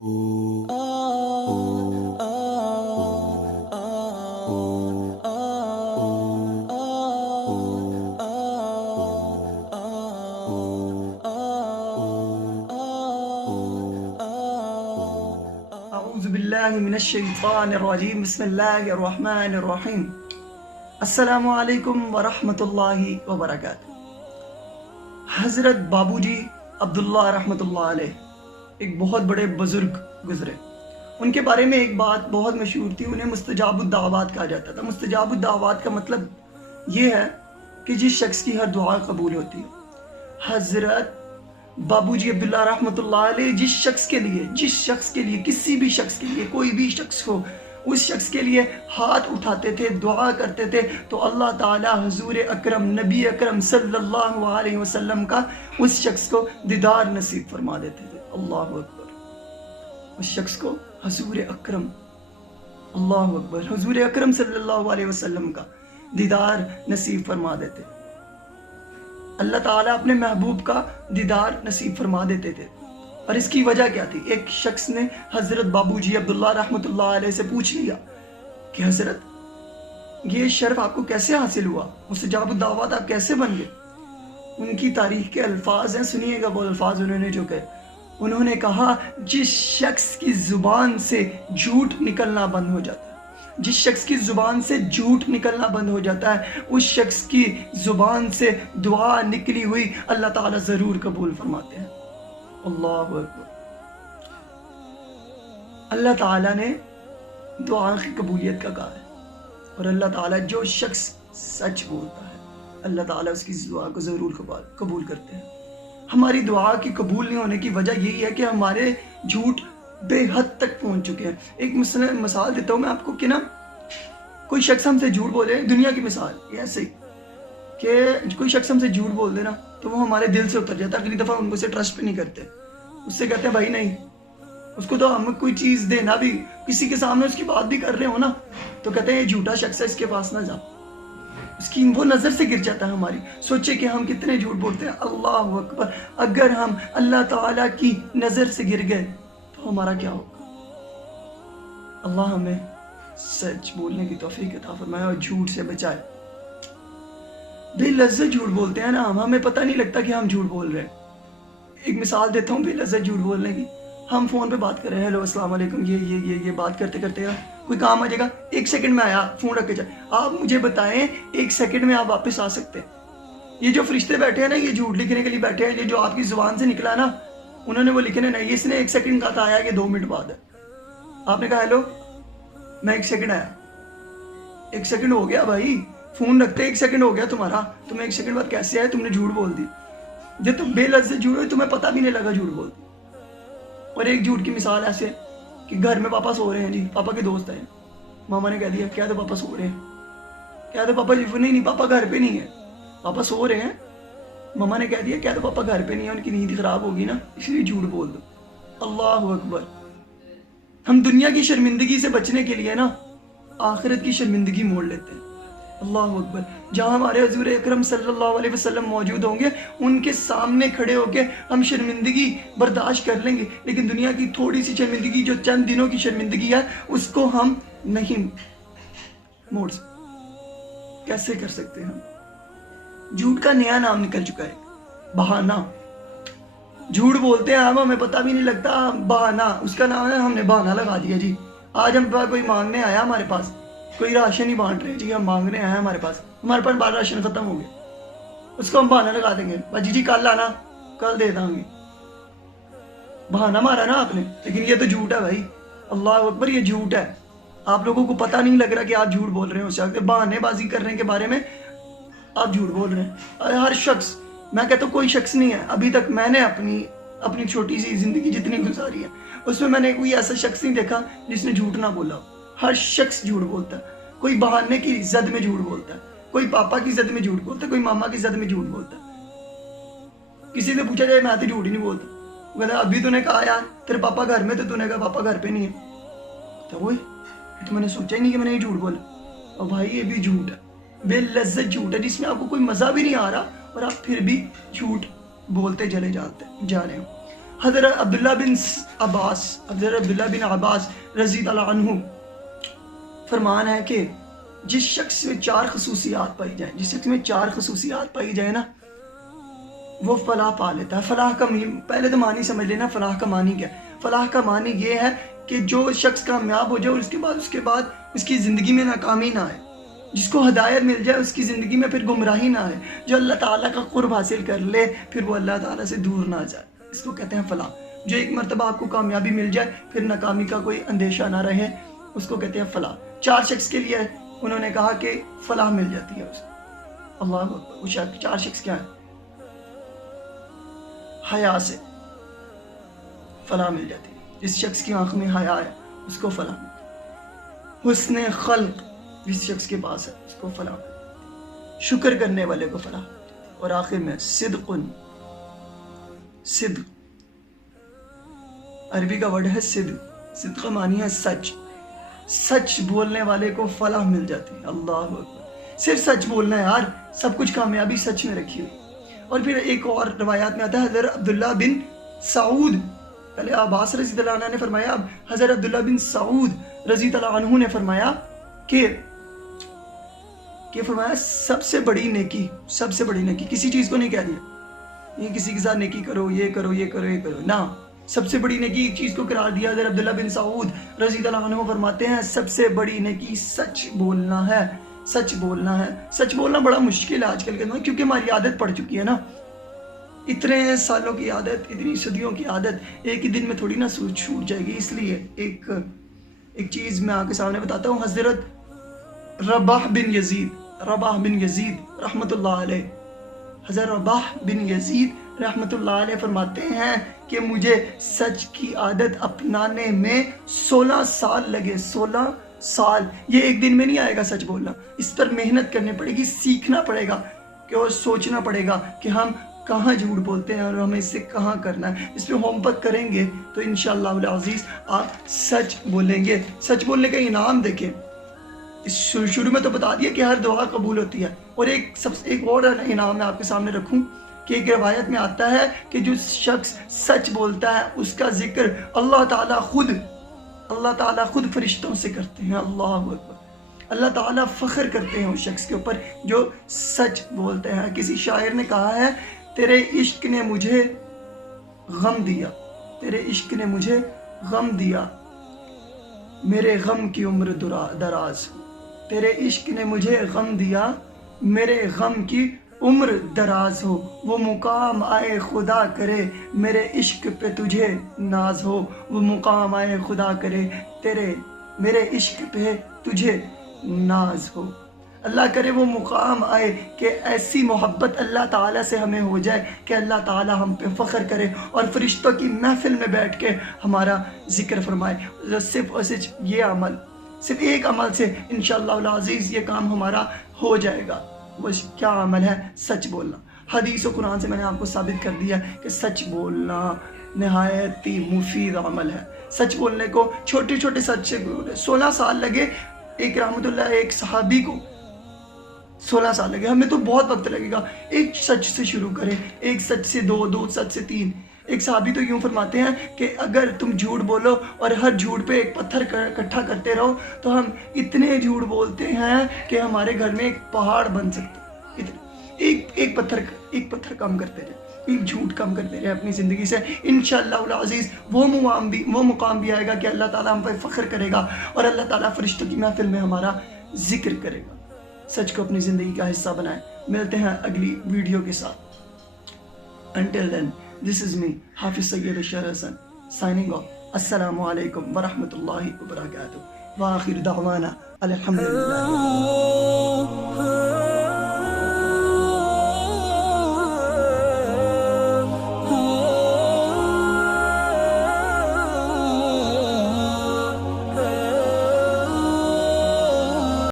اعوذ باللہ من الشیطان الرجیم بسم اللہ الرحمن الرحیم السلام علیکم ورحمۃ اللہ وبرکاتہ۔ حضرت بابو جی عبداللہ رحمۃ اللہ علیہ ایک بہت بڑے بزرگ گزرے۔ ان کے بارے میں ایک بات بہت مشہور تھی، انہیں مستجاب الدعوات کہا جاتا تھا۔ مستجاب الدعوات کا مطلب یہ ہے کہ جس شخص کی ہر دعا قبول ہوتی ہے۔ حضرت بابو جی عبداللہ رحمۃ اللہ علیہ جس شخص کے لیے کسی بھی شخص کے لیے کوئی بھی شخص ہو، اس شخص کے لیے ہاتھ اٹھاتے تھے، دعا کرتے تھے تو اللہ تعالیٰ حضور اکرم نبی اکرم صلی اللہ علیہ وسلم کا اس شخص کو دیدار نصیب فرما دیتے تھے۔ اللہ اکبر۔ اس شخص کو حضور اکرم، اللہ اکبر، حضور اکرم صلی اللہ علیہ وسلم کا دیدار نصیب فرما دیتے۔ اللہ تعالیٰ اپنے محبوب کا دیدار نصیب فرما دیتے تھے۔ اور اس کی وجہ کیا تھی؟ ایک شخص نے حضرت بابو جی عبداللہ رحمۃ اللہ علیہ سے پوچھ لیا کہ حضرت یہ شرف آپ کو کیسے حاصل ہوا، مستجاب الدعوات آپ کیسے بن گئے؟ ان کی تاریخ کے الفاظ ہیں، سنیے گا وہ الفاظ انہوں نے جو کہے۔ انہوں نے کہا جس شخص کی زبان سے جھوٹ نکلنا بند ہو جاتا ہے، جس شخص کی زبان سے جھوٹ نکلنا بند ہو جاتا ہے، اس شخص کی زبان سے دعا نکلی ہوئی اللہ تعالیٰ ضرور قبول فرماتے ہیں۔ اللہ اکبر۔ اللہ تعالیٰ نے دعا کی قبولیت کا کہا ہے، اور اللہ تعالیٰ جو شخص سچ بولتا ہے اللہ تعالیٰ اس کی دعا کو ضرور قبول کرتے ہیں۔ ہماری دعا کی قبول نہیں ہونے کی وجہ یہی ہے کہ ہمارے جھوٹ بے حد تک پہنچ چکے ہیں۔ ایک مثال دیتا ہوں میں آپ کو کہ نا کوئی شخص ہم سے جھوٹ بولے، دنیا کی مثال یہ ایسے ہی کہ کوئی شخص ہم سے جھوٹ بول دے نا تو وہ ہمارے دل سے اتر جاتا ہے۔ اگلی دفعہ ان کو سے ٹرسٹ پہ نہیں کرتے، اس سے کہتے ہیں بھائی نہیں، اس کو تو ہم کوئی چیز دینا بھی، کسی کے سامنے اس کی بات بھی کر رہے ہو نا تو کہتے ہیں یہ جھوٹا شخص ہے، اس کے پاس نہ جا، اس کی وہ نظر سے گر جاتا ہے ہماری۔ سوچے کہ ہم کتنے جھوٹ بولتے ہیں۔ اللہ اکبر۔ اگر ہم اللہ تعالیٰ کی نظر سے گر گئے تو ہمارا کیا ہوگا؟ اللہ ہمیں سچ بولنے کی توفیق عطا فرمائے اور جھوٹ سے بچائے۔ بے لذت جھوٹ بولتے ہیں نا ہمیں پتہ نہیں لگتا کہ ہم جھوٹ بول رہے ہیں۔ ایک مثال دیتا ہوں بے لذت جھوٹ بولنے کی۔ ہم فون پہ بات کر رہے ہیں، ہیلو السلام علیکم، یہ بات کرتے کرتے کوئی کام آ جائے گا، 1 سیکنڈ میں آیا، فون رکھ کے جائے۔ آپ مجھے بتائیں 1 سیکنڈ میں آپ واپس آ سکتے ہیں؟ یہ جو فرشتے بیٹھے ہیں نا، یہ جھوٹ لکھنے کے لیے بیٹھے ہیں، یہ جو آپ کی زبان سے نکلا نا انہوں نے وہ لکھنے نہیں، اس نے 1 سیکنڈ کہا تھا آیا کہ 2 منٹ بعد ہے۔ آپ نے کہا ہیلو میں 1 سیکنڈ آیا، 1 سیکنڈ ہو گیا بھائی، فون رکھتے 1 سیکنڈ ہو گیا تمہارا، تمہیں 1 سیکنڈ بعد کیسے آئے؟ تم نے جھوٹ بول دی۔ جب تم بے لذت جھوٹ ہوئی تمہیں پتہ بھی نہیں لگا جھوٹ بول دی۔ اور ایک جھوٹ کی مثال ایسے کہ گھر میں پاپا سو رہے ہیں جی، پاپا کے دوست ہیں، ماما نے کہہ دیا کیا تو پاپا سو رہے ہیں، کیا تو پاپا جی نہیں پاپا گھر پہ نہیں ہے، پاپا سو رہے ہیں۔ ماما نے کہہ دیا کیا تو پاپا گھر پہ نہیں ہے، ان کی نیند خراب ہوگی نا اس لیے جھوٹ بول دو۔ اللہ اکبر۔ ہم دنیا کی شرمندگی سے بچنے کے لیے نا آخرت کی شرمندگی موڑ لیتے ہیں۔ اللہ اکبر۔ جہاں ہمارے حضور اکرم صلی اللہ علیہ وسلم موجود ہوں گے ان کے سامنے کھڑے ہو کے ہم شرمندگی برداشت کر لیں گے، لیکن دنیا کی تھوڑی سی شرمندگی جو چند دنوں کی شرمندگی ہے اس کو ہم نہیں موڑ سکتے۔ کیسے کر سکتے ہیں ہم؟ جھوٹ کا نیا نام نکل چکا ہے، بہانہ۔ جھوٹ بولتے ہیں ہمیں پتہ بھی نہیں لگتا، بہانہ اس کا نام ہے، ہم نے بہانہ لگا دیا جی۔ آج ہم کوئی مانگنے آیا ہمارے پاس، کوئی راشن ہی بانٹ رہے جی، ہم مانگنے آئے ہمارے پاس بار راشن ختم ہو گیا، اس کو ہم بہانہ لگا دیں گے، جی کل آنا، کل دے دیں گے۔ بہانہ مارا نا آپ نے، لیکن یہ تو جھوٹ ہے بھائی۔ اللہ اکبر، یہ جھوٹ ہے۔ آپ لوگوں کو پتہ نہیں لگ رہا کہ آپ جھوٹ بول رہے ہیں، اس وقت بہانے بازی کرنے کے بارے میں آپ جھوٹ بول رہے ہیں۔ ہر شخص، میں کہتا ہوں کوئی شخص نہیں ہے ابھی تک، میں نے اپنی چھوٹی سی زندگی جتنی گزاری ہے اس میں نے کوئی ایسا شخص نہیں دیکھا جس نے جھوٹ نہ بولا۔ ہر شخص جھوٹ بولتا ہے، کوئی بہانے کی زد میں جھوٹ بولتا ہے، کوئی پاپا کی زد میں جھوٹ بولتا ہے، کوئی ماما کی زد میں جھوٹ بولتا ہے۔ کسی سے پوچھا جائے میں تو جھوٹ ہی نہیں بولتا، وہ کہتا ابھی تو نے کہا یار تیرے پاپا گھر میں تو نے کہا پاپا گھر پہ نہیں ہے، تو وہی تو میں نے سوچا ہی نہیں کہ میں نے یہ جھوٹ بولا۔ اور بھائی یہ بھی جھوٹ ہے، بے لذت جھوٹ ہے، جس میں آپ کو کوئی مزہ بھی نہیں آ رہا اور آپ پھر بھی جھوٹ بولتے چلے جا رہے ہو۔ حضرت عبداللہ بن عباس رضی اللہ عنہ فرمان ہے کہ جس شخص میں 4 خصوصیات پائی جائیں، جس شخص میں 4 خصوصیات پائی جائیں نا، وہ فلاح پا لیتا ہے۔ فلاح کا پہلے تو معنی سمجھ لینا، فلاح کا معنی کیا ہے؟ فلاح کا معنی یہ ہے کہ جو شخص کامیاب ہو جائے اور اس کے بعد اس کی زندگی میں ناکامی نہ آئے، جس کو ہدایت مل جائے اس کی زندگی میں پھر گمراہی نہ آئے، جو اللہ تعالیٰ کا قرب حاصل کر لے پھر وہ اللہ تعالیٰ سے دور نہ جائے، اس کو کہتے ہیں فلاح۔ جو ایک مرتبہ آپ کو کامیابی مل جائے پھر ناکامی کا کوئی اندیشہ نہ رہے، اس کو کہتے ہیں فلاح۔ 4 شخص کے لیے انہوں نے کہا کہ فلاح مل جاتی ہے اس کو۔ اللہ اکبر۔ وہ 4 شخص کیا ہیں؟ حیا سے فلاح مل جاتی ہے، جس شخص کی آنکھ میں حیا ہے اس کو فلاح ملتی ہے۔ حسن خلق جس شخص کے پاس ہے اس کو فلاح ملتی ہے۔ شکر کرنے والے کو فلاح ملتی ہے۔ اور آخر میں صدق عربی کا ورڈ ہے صدق کا معنی ہے سچ۔ سچ بولنے والے کو فلاح مل جاتی ہے۔ اللہ اکبر۔ صرف سچ بولنا ہے یار، سب کچھ کامیابی سچ میں رکھی ہوئی۔ اور پھر ایک اور روایات میں آتا ہے حضرت عبداللہ بن سعود، پہلے عباس رضی اللہ عنہ نے فرمایا، اب حضرت عبداللہ بن سعود رضی اللہ عنہ نے فرمایا کہ فرمایا سب سے بڑی نیکی کسی چیز کو نہیں کہہ دیا، یہ کسی کے ساتھ نیکی کرو، یہ کرو، یہ کرو، یہ کرو، نہ، سب سے بڑی نیکی ایک چیز کو قرار دیا۔ حضرت عبداللہ بن سعود رضی اللہ عنہ فرماتے ہیں سب سے بڑی نیکی سچ بولنا ہے۔ سچ بولنا بڑا مشکل ہے آج کل کے دور میں، کیونکہ ہماری عادت پڑ چکی ہے نا، اتنے سالوں کی عادت، اتنی صدیوں کی عادت ایک ہی دن میں تھوڑی نہ چھوٹ جائے گی۔ اس لیے ایک چیز میں آپ کے سامنے بتاتا ہوں۔ حضرت رباح بن یزید رحمت اللہ علیہ، حضرت رباح بن یزید رحمت اللہ علیہ فرماتے ہیں کہ مجھے سچ کی عادت اپنانے میں 16 سال لگے۔ 16 سال، یہ ایک دن میں نہیں آئے گا سچ بولنا، اس پر محنت کرنی پڑے گی، سیکھنا پڑے گا کہ اور سوچنا پڑے گا کہ ہم کہاں جھوٹ بولتے ہیں اور ہمیں اس سے کہاں کرنا ہے۔ اس پہ ہوم ورک کریں گے تو انشاءاللہ العزیز آپ سچ بولیں گے۔ سچ بولنے کا انعام دیکھیں، شروع میں تو بتا دیا کہ ہر دعا قبول ہوتی ہے، اور ایک اور انعام میں آپ کے سامنے رکھوں کہ ایک روایت میں آتا ہے کہ جو شخص سچ بولتا ہے اس کا ذکر اللہ تعالیٰ خود فرشتوں سے کرتے ہیں۔ اللہ اکبر۔ اللہ تعالیٰ فخر کرتے ہیں اس شخص کے اوپر جو سچ بولتے ہیں۔ کسی شاعر نے کہا ہے تیرے عشق نے مجھے غم دیا، میرے غم کی عمر دراز ہو۔ تیرے عشق نے مجھے غم دیا، میرے غم کی عمر دراز ہو۔ وہ مقام آئے خدا کرے میرے عشق پہ تجھے ناز ہو۔ وہ مقام آئے خدا کرے میرے عشق پہ تجھے ناز ہو۔ اللہ کرے وہ مقام آئے کہ ایسی محبت اللہ تعالیٰ سے ہمیں ہو جائے کہ اللہ تعالیٰ ہم پہ فخر کرے اور فرشتوں کی محفل میں بیٹھ کے ہمارا ذکر فرمائے۔ صرف ایک عمل سے انشاءاللہ العزیز یہ کام ہمارا ہو جائے گا۔ وہ کیا عمل ہے؟ سچ بولنا۔ حدیث و قرآن سے میں نے آپ کو ثابت کر دیا کہ سچ بولنا نہایت ہی مفید عمل ہے۔ سچ بولنے کو چھوٹے چھوٹے سچ سے 16 سال لگے ایک صحابی کو 16 سال لگے، ہمیں تو بہت وقت لگے گا۔ ایک سچ سے شروع کریں، ایک سچ سے 2 سچ سے 3۔ ایک صحابی تو یوں فرماتے ہیں کہ اگر تم جھوٹ بولو اور ہر جھوٹ پہ ایک پتھر اکٹھا کرتے رہو تو ہم اتنے جھوٹ بولتے ہیں کہ ہمارے گھر میں ایک پہاڑ بن سکتا ہے۔ ایک پتھر کم کرتے رہے، ایک جھوٹ کم کرتے رہے اپنی زندگی سے، انشاءاللہ العزیز وہ مقام بھی آئے گا کہ اللہ تعالیٰ ہم پہ فخر کرے گا اور اللہ تعالیٰ فرشتوں کی محفل میں ہمارا ذکر کرے گا۔ سچ کو اپنی زندگی کا حصہ بنائیں۔ ملتے ہیں اگلی ویڈیو کے ساتھ۔ Until then, this is me, Hafiz Sayyid Bashar Hassan, signing off. Assalamu alaikum wa rahmatullahi wa barakatuh. Wa akhir da'wana alhamdulillah.